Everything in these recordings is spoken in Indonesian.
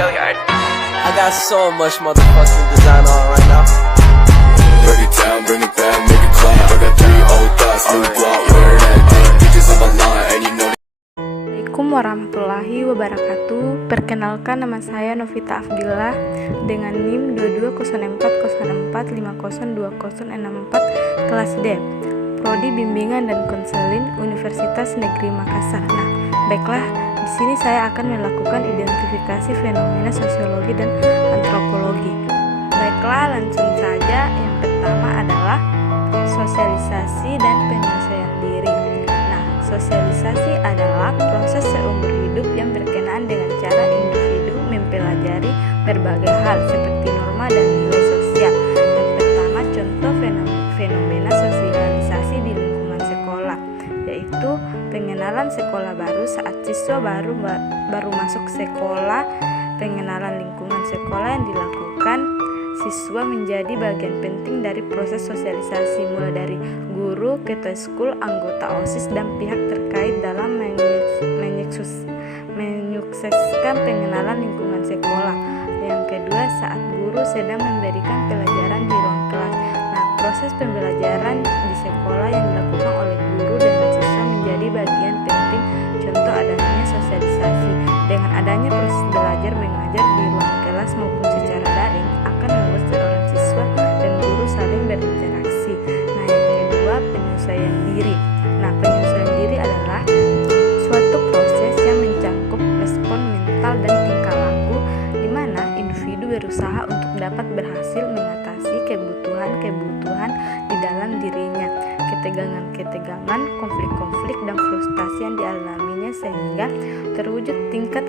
I got so much motherfucking design on right now. Break it down, bring it back, make it clap. I got 3 old thoughts, new block, where that day. Bitches on my line, and you know. Assalamualaikum warahmatullahi wabarakatuh. Perkenalkan, nama saya Novita Afdillah dengan NIM 220404502064 kelas D, Prodi Bimbingan dan Konseling Universitas Negeri Makassar. Nah, baiklah, di sini saya akan melakukan identifikasi fenomena sosiologi dan antropologi. Baiklah, langsung saja. Yang pertama adalah sosialisasi dan penyesuaian diri. Nah, sosialisasi adalah proses seumur hidup yang berkenaan dengan cara individu mempelajari berbagai hal seperti norma dan nilai sosial. Yang pertama, contoh fenomena sosialisasi di lingkungan sekolah, yaitu pengenalan sekolah baru saat siswa baru masuk sekolah. Pengenalan lingkungan sekolah yang dilakukan siswa menjadi bagian penting dari proses sosialisasi, mulai dari guru, ketua skul, anggota OSIS, dan pihak terkait dalam menyukseskan pengenalan lingkungan sekolah. Yang kedua, saat guru sedang memberikan pelajaran di ruang kelas. Nah, proses pembelajaran di sekolah yang dilakukan oleh guru dengan siswa menjadi bagian penting. Contoh adanya sosialisasi. Dengan adanya proses belajar mengajar di ruang kelas maupun secara daring akan membuat seorang siswa dan guru saling berinteraksi. Nah, yang kedua, penyesuaian diri. Nah, penyesuaian diri adalah suatu proses yang mencangkup respon mental dan tingkah laku di mana individu berusaha untuk dapat berhasil mengatasi kebutuhan-kebutuhan di dalam dirinya, ketegangan-ketegangan, konflik-konflik, dan frustasi yang dialaminya sehingga terwujud tingkat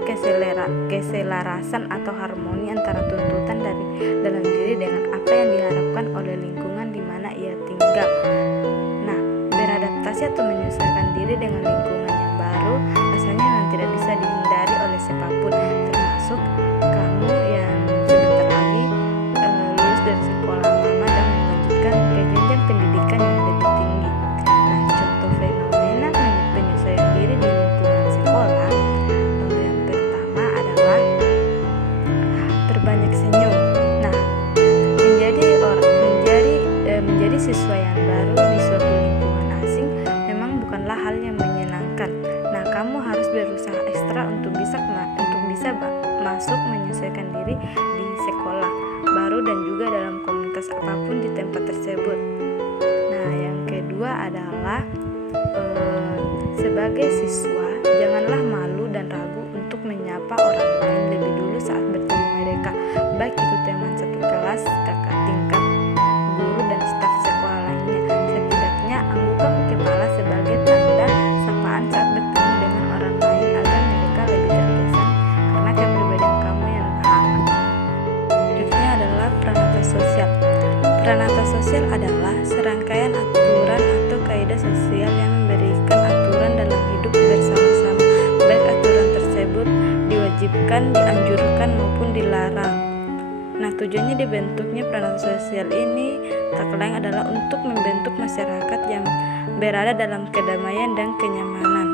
keselarasan atau harmoni antara tuntutan dari dalam diri dengan apa yang diharapkan oleh lingkungan di mana ia tinggal. Nah, beradaptasi atau menyesuaikan diri dengan lingkungan yang baru rasanya memang tidak bisa dihindari oleh siapapun, termasuk kamu yang sebentar lagi lulus dari sekolah lama dan melanjutkan ke jenjang pendidikan yang lebih tinggi. Nah, contoh fenomena penyesuaian diri di lingkungan sekolah, yang pertama adalah perbanyak senyum. Nah, menjadi siswa yang baru di suatu lingkungan asing memang bukanlah hal yang menyenangkan. Nah, kamu harus berusaha ekstra untuk bisa masuk menyesuaikan diri di sekolah baru dan juga dalam komunitas apapun di tempat tersebut. Nah, yang kedua adalah sebagai siswa janganlah malu dan ragu untuk menyapa orang lain lebih dulu saat bertemu mereka, baik itu teman satu kelas, kakak tingkat, guru, dan staf sekolah lainnya. Setidaknya anggukkan kepala sebagai tanda sapaan saat bertemu dengan orang lain agar mereka lebih terkesan karena kepribadian kamu yang hangat. Selanjutnya adalah pranata sosial. Pranata sosial adalah serangkaian aturan atau kaidah sosial yang memberikan aturan dalam hidup bersama-sama, baik aturan tersebut diwajibkan, dianjurkan, maupun dilarang. Nah, tujuannya dibentuknya pranata sosial ini tak lain adalah untuk membentuk masyarakat yang berada dalam kedamaian dan kenyamanan.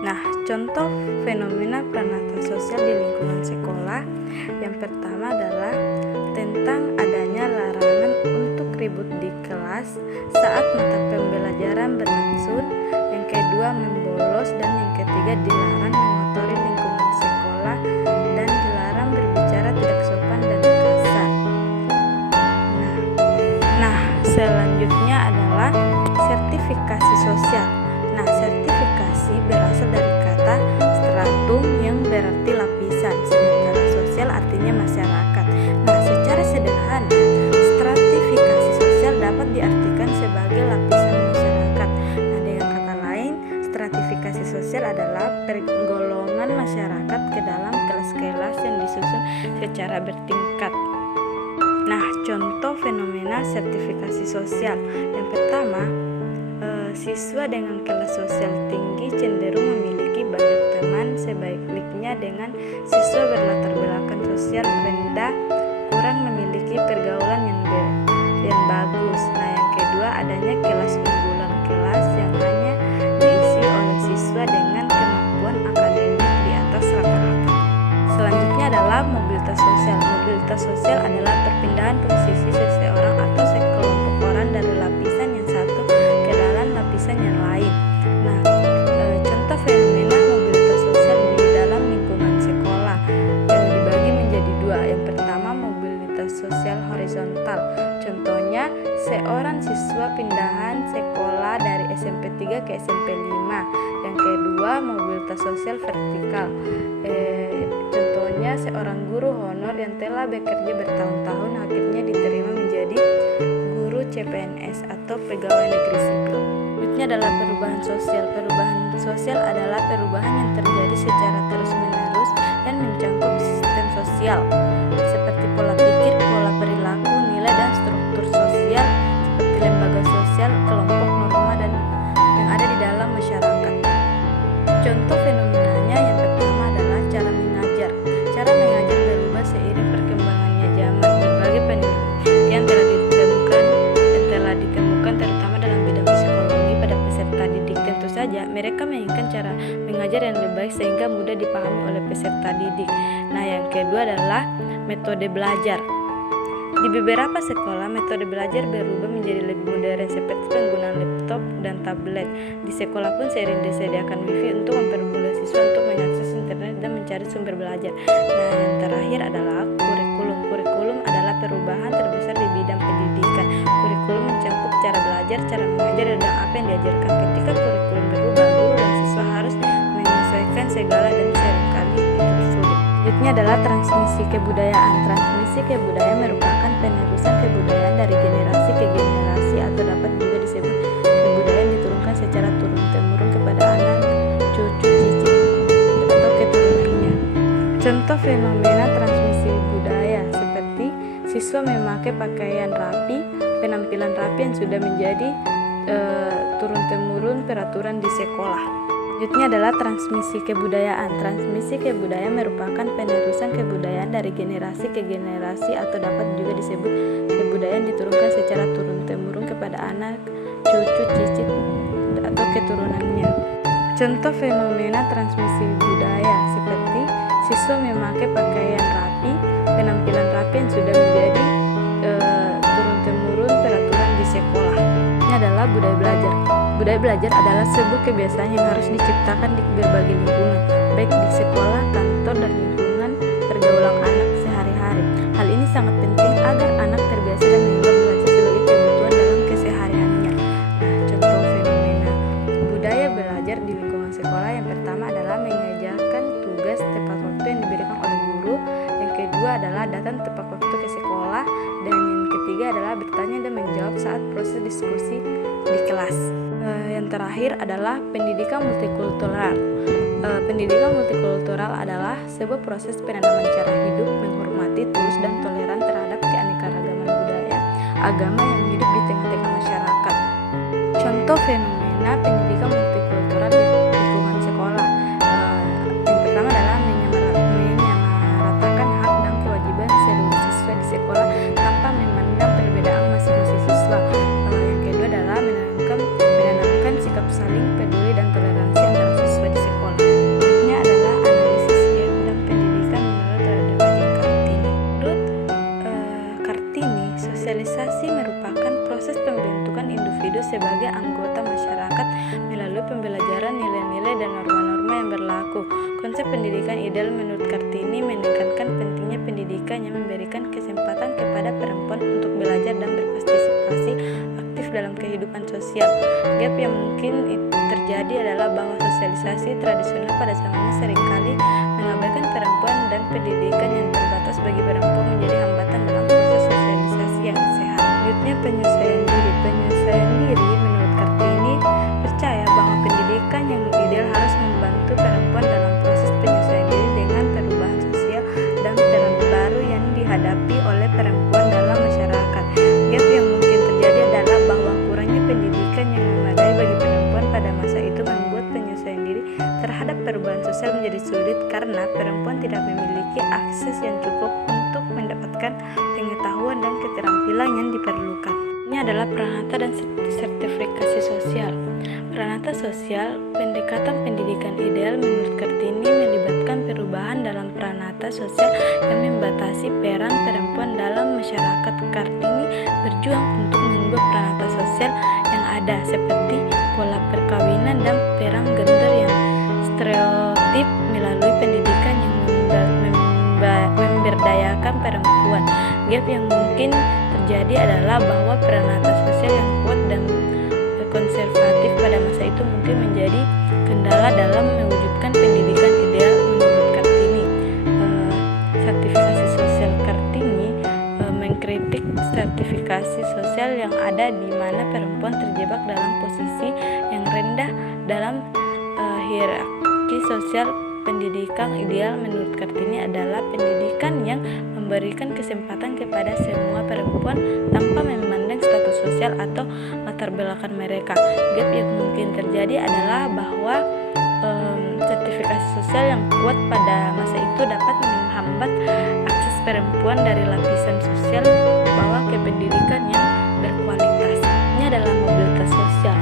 Nah, contoh fenomena pranata sosial di lingkungan sekolah, yang pertama adalah tentang adanya larangan untuk ribut di kelas saat mata pembelajaran berlangsung. Yang kedua, membolos, dan yang ketiga dilarang mengotori lingkungan sekolah dan dilarang berbicara tidak sopan dan kasar. Nah, selanjutnya adalah sertifikasi sosial. Nah, sertifikasi berasal dari kata stratum yang berarti lapisan, sementara sosial artinya masyarakat. Nah, secara sederhana, stratifikasi sosial dapat diartikan sebagai lapisan masyarakat. Nah, dengan kata lain, stratifikasi sosial adalah penggolongan masyarakat ke dalam kelas-kelas yang disusun secara bertingkat. Nah, contoh fenomena sertifikasi sosial. Yang pertama, siswa dengan kelas sosial tinggi cenderung memiliki banyak teman, sebaliknya dengan siswa berlatar belakang sosial rendah kurang memiliki pergaulan yang bagus. Nah, yang kedua, adanya kelas unggulan, kelas yang hanya diisi oleh siswa dengan kemampuan akademik di atas rata-rata. Selanjutnya adalah 3 ke SMP 5. Yang kedua, mobilitas sosial vertikal. Contohnya seorang guru honor yang telah bekerja bertahun-tahun akhirnya diterima menjadi guru CPNS atau pegawai negeri sipil. Berikutnya adalah perubahan sosial. Perubahan sosial adalah perubahan yang terjadi secara terus-menerus dan mencakup sistem sosial seperti pola pikir, pola perilaku, nilai dan struktur sosial seperti lembaga sosial, kelompok, norma dan yang ada di dalam masyarakat. Contoh fenomenanya yang pertama adalah cara mengajar. Cara mengajar berubah seiring perkembangannya zaman. Berbagai penelitian telah ditemukan terutama dalam bidang psikologi pada peserta didik. Tentu saja mereka menginginkan cara mengajar yang lebih baik sehingga mudah dipahami oleh peserta didik. Nah, yang kedua adalah metode belajar. Di beberapa sekolah, metode belajar berubah menjadi lebih modern seperti penggunaan laptop dan tablet. Di sekolah pun sering disediakan wifi untuk mempermudah siswa untuk mengakses internet dan mencari sumber belajar. Nah, yang terakhir adalah kurikulum. Kurikulum adalah perubahan terbesar di bidang pendidikan. Kurikulum mencakup cara belajar, cara mengajar, dan apa yang diajarkan. Ketika kurikulum berubah, guru dan siswa harus menyesuaikan segala dan seringkali itu sulit. Selanjutnya adalah transmisi kebudayaan. Transmisi kebudayaan merupakan penerusan kebudayaan dari generasi ke generasi atau dapat juga disebut kebudayaan diturunkan secara turun-temurun kepada anak, cucu, cicit, atau keturunannya. Contoh fenomena transmisi budaya seperti siswa memakai pakaian rapi, penampilan rapi yang sudah menjadi turun-temurun peraturan di sekolah. Selanjutnya adalah transmisi kebudayaan. Transmisi kebudayaan merupakan penerusan kebudayaan dari generasi ke generasi atau dapat juga disebut kebudayaan diturunkan secara turun-temurun kepada anak, cucu, cicit, atau keturunannya. Contoh fenomena transmisi budaya seperti siswa memakai pakaian rapi, penampilan rapi yang sudah menjadi turun-temurun peraturan di sekolah. Ini adalah budaya belajar. Budaya belajar adalah sebuah kebiasaan yang harus diciptakan di berbagai lingkungan, baik di sekolah, kantor, dan lingkungan pergaulan anak sehari-hari. Hal ini sangat penting agar anak terbiasa dan menganggap belajar sebagai kebutuhan dalam kesehariannya. Nah, contoh fenomena budaya belajar di lingkungan sekolah yang pertama adalah mengerjakan tugas tepat waktu yang diberikan oleh guru. Yang kedua adalah datang tepat waktu ke sekolah. Dan yang ketiga adalah bertanya dan menjawab saat proses diskusi di kelas. Yang terakhir adalah pendidikan multikultural. Pendidikan multikultural adalah sebuah proses penanaman cara hidup menghormati, tulus dan toleran terhadap keanekaragaman budaya, agama yang hidup di tengah-tengah masyarakat. Contoh fenomena pendidikan multikultural di lingkungan sekolah. Yang pertama adalah menyamaratakan hak dan kewajiban seluruh siswa di sekolah tanpa memandang perbedaan masing-masing siswa. Yang kedua adalah menanamkan sikap saling peduli dan toleransi antara siswa di sekolah. Ini adalah analisis gap dan pendidikan menurut Rajin Kartini. Menurut Kartini, sosialisasi merupakan proses pembentukan individu sebagai anggota masyarakat melalui pembelajaran nilai-nilai dan norma-norma yang berlaku. Konsep pendidikan ideal menurut Kartini menekankan pentingnya pendidikan yang memberikan kesempatan kepada perempuan untuk belajar dan berpartisipasi aktif dalam kehidupan sosial. Gap yang mungkin terjadi adalah bahwa sosialisasi tradisional pada zamannya seringkali mengabaikan perempuan dan pendidikan yang terbatas bagi perempuan menjadi hambatan dalam proses sosialisasi yang sehat. Selanjutnya, penyesuaian diri. Penyesuaian diri menurut Kartini percaya bahwa pendidikan yang ideal harus membantu perempuan dalam proses penyesuaian diri dengan perubahan sosial dan peran baru yang dihadapi oleh perempuan dalam masyarakat. Gap yang mungkin terjadi adalah bahwa kurangnya pendidikan yang memadai bagi perempuan pada masa itu membuat penyesuaian diri terhadap perubahan sosial menjadi sulit karena perempuan tidak memiliki akses yang cukup untuk mendapatkan pengetahuan dan keterampilan yang diperlukan. Ini adalah peranata dan sertifikasi sosial. Peranata sosial, pendekatan pendidikan ideal menurut Kartini melibatkan perubahan dalam peranata sosial yang membatasi peran perempuan dalam masyarakat. Kartini berjuang untuk mengubah peranata sosial yang ada seperti pola perkawinan dan peran gender yang stereotip melalui pendidikan yang memberdayakan perempuan. Gap yang mungkin terjadi adalah bahwa peranata sosial yang kuat dan konservatif pada masa itu mungkin menjadi kendala dalam mewujudkan pendidikan ideal menurut Kartini. Stratifikasi sosial Kartini mengkritik stratifikasi sosial yang ada di mana perempuan terjebak dalam posisi yang rendah dalam hierarki sosial. Pendidikan ideal menurut Kartini adalah pendidikan yang memberikan kesempatan kepada semua perempuan tanpa memandang status sosial atau latar belakang mereka. Gap yang mungkin terjadi adalah bahwa sertifikasi sosial yang kuat pada masa itu dapat menghambat akses perempuan dari lapisan sosial bawah ke pendidikan yang berkualitas. Ini adalah mobilitas sosial.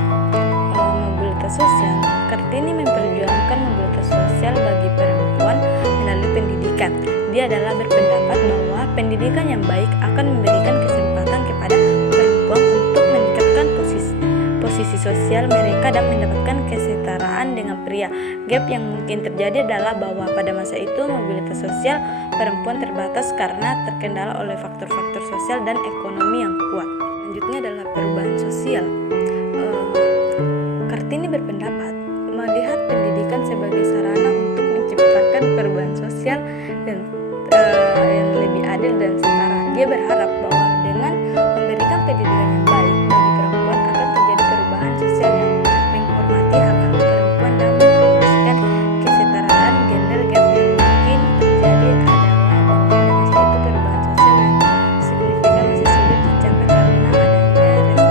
Mobilitas sosial, Kartini memperjuangkan mobilitas sosial bagi perempuan melalui pendidikan. Dia adalah berpendapat bahwa pendidikan yang baik akan memberikan kesempatan kepada perempuan untuk meningkatkan posisi sosial mereka dan mendapatkan kesetaraan dengan pria. Gap yang mungkin terjadi adalah bahwa pada masa itu mobilitas sosial perempuan terbatas karena terkendala oleh faktor-faktor sosial dan ekonomi yang kuat. Selanjutnya adalah perubahan sosial. Kartini berpendapat melihat pendidikan sebagai sarana untuk menciptakan perubahan sosial dan yang lebih adil dan setara. Dia berharap bahwa dengan memberikan pendidikan yang baik bagi perempuan akan terjadi perubahan sosial yang menghormati hak-hak perempuan dan mempromosikan kesetaraan gender. Gap yang mungkin terjadi adalah bahwa pada masa itu perubahan sosial yang signifikan masih sulit dicapai karena adanya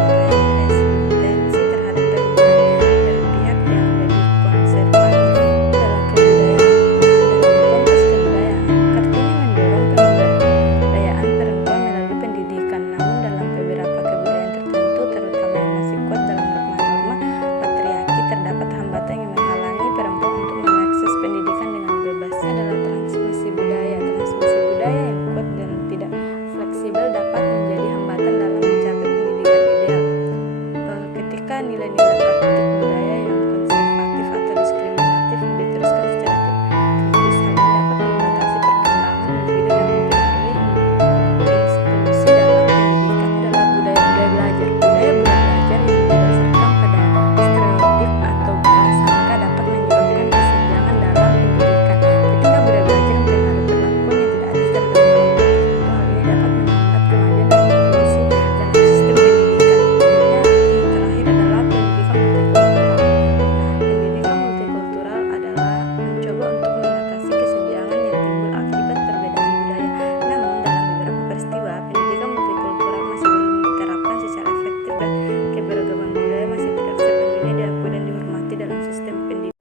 resistensi terhadap perubahan dari pihak yang lebih konservatif. Dalam konteks kebudayaan, Kartini mendorong pemberdayaan perempuan melalui pendidikan. Namun dalam beberapa kebudayaan tertentu, terutama yang masih kuat dalam norma-norma patriarki, terdapat hambatan yang menghalangi perempuan untuk mengakses pendidikan dengan bebasnya adalah transmisi budaya. Transmisi budaya yang kuat dan tidak fleksibel dapat menjadi hambatan dalam mencapai pendidikan ideal. Ketika nilai-nilai praktik budaya yang konservatif atau diskriminatif diteruskan secara kritis, hal ini dapat membatasi perkembangan individu dan mempengaruhi inklusi dalam pendidikan. Adalah budaya-budaya belajar. Budaya-budaya belajar yang didasarkan pada stereotip atau prasangka dapat menyebabkan kesenjangan dalam pendidikan. Ketika budaya belajar mempengaruhi perlakuan yang tidak adil terhadap kelompok tertentu, hal ini dapat menghambat kemajuan dan inklusi dalam sistem pendidikan. Yang terakhir adalah pendidikan multikultural. Pendidikan multikultural adalah mencoba untuk mengatasi kesenjangan yang timbul akibat perbedaan budaya. Namun dalam beberapa peristiwa, pendidikan multikultural masih belum diterapkan secara efektif dan keberagaman budaya masih tidak sepenuhnya diakui dan dihormati dalam sistem pendidikan.